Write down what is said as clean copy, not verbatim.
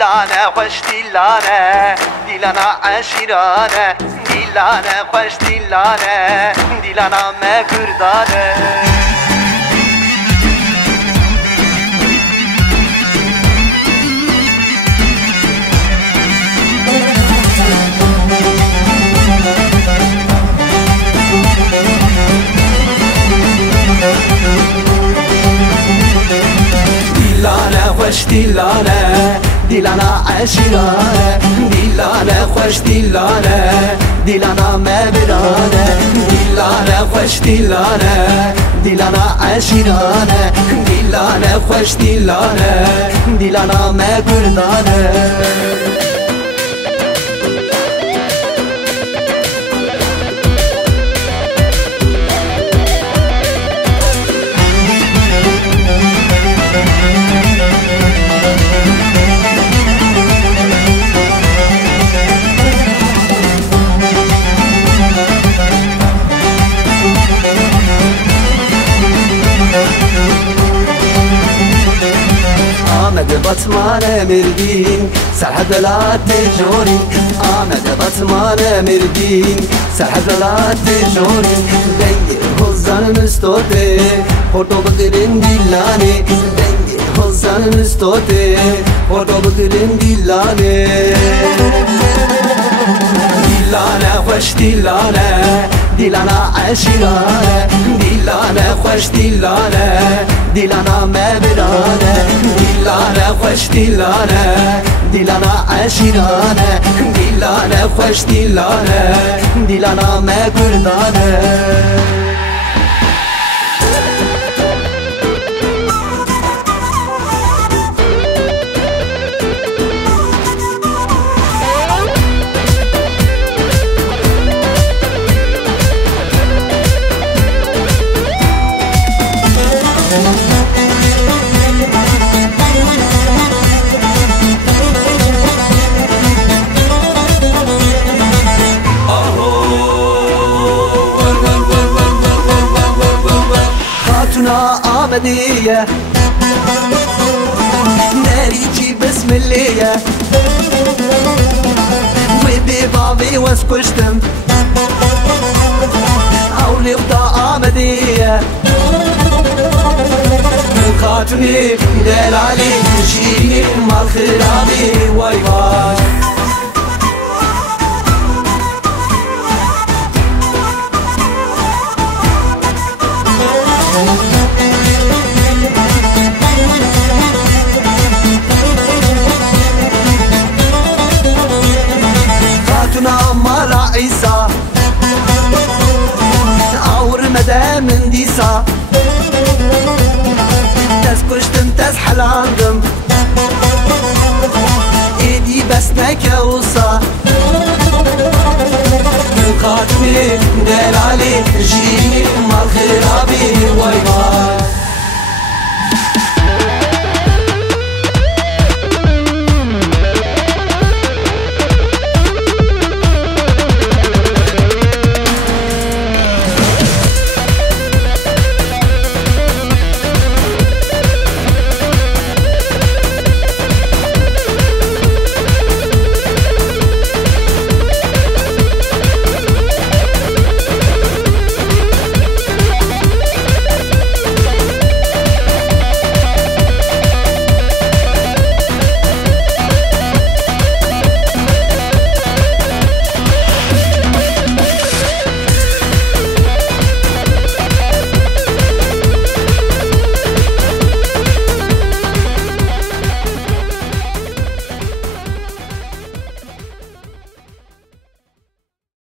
دیلانه خوش دیلانه دیلانه عشیرانه دیلانه خوش دیلانه دیلانه مکردانه دیلانه خوش دیلانه دیلانه عشیرانه دیلانه خوش دیلانه دیلانه مبرانه دیلانه خوش دیلانه دیلانه عشیرانه دیلانه خوش دیلانه دیلانه مکردانه آمد بطمان مردین سرحد لات جورین آمد بطمان مردین سرحد لات جورین دنگ حزن مستوته خورتو بگرین دیلانه دنگ حزن مستوته خورتو بگرین دیلانه دیلانه خوش دیلانه دیلانه عشیرانه دیلانه خوش دیلانه دیلانه مبرانه دیلانه خوش دیلانه دیلانه عشیرانه دیلانه خوش دیلانه دیلانه مکردانه آمدیه نریجی بسم الله و بیباوی وز کشتم اولی ودا آمدیه خاتونی دلالی شیرین مال خرابی وای وای عيسى اور مدام من ديسا تسكشتم تسحلاندم ايدي بس نكوصا خاتمي دلالي جي